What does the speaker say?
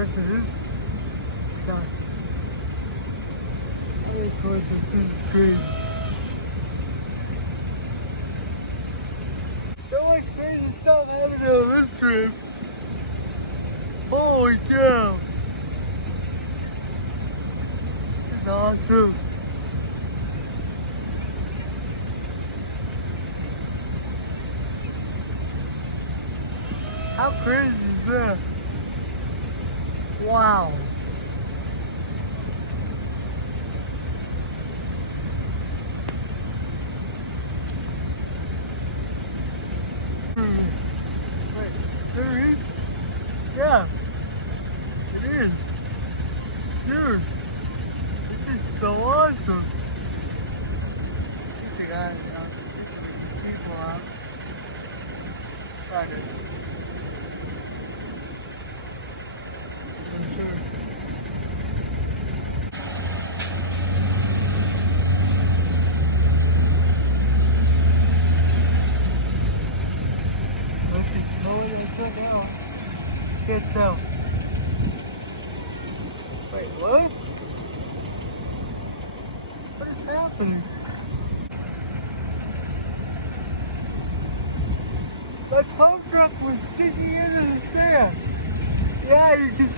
rest of this. God. I record this. This is crazy. So much crazy stuff happening on this trip. Holy cow. This is awesome. How crazy is that? Wow. Wait, is that it? Yeah, it is. Dude, this is so awesome. Keep the guys out. Keep the people out. Try to. I'm sure. Now. Can't tell. Wait, what? What is happening? My tow truck was sinking into the sand. Yeah, you can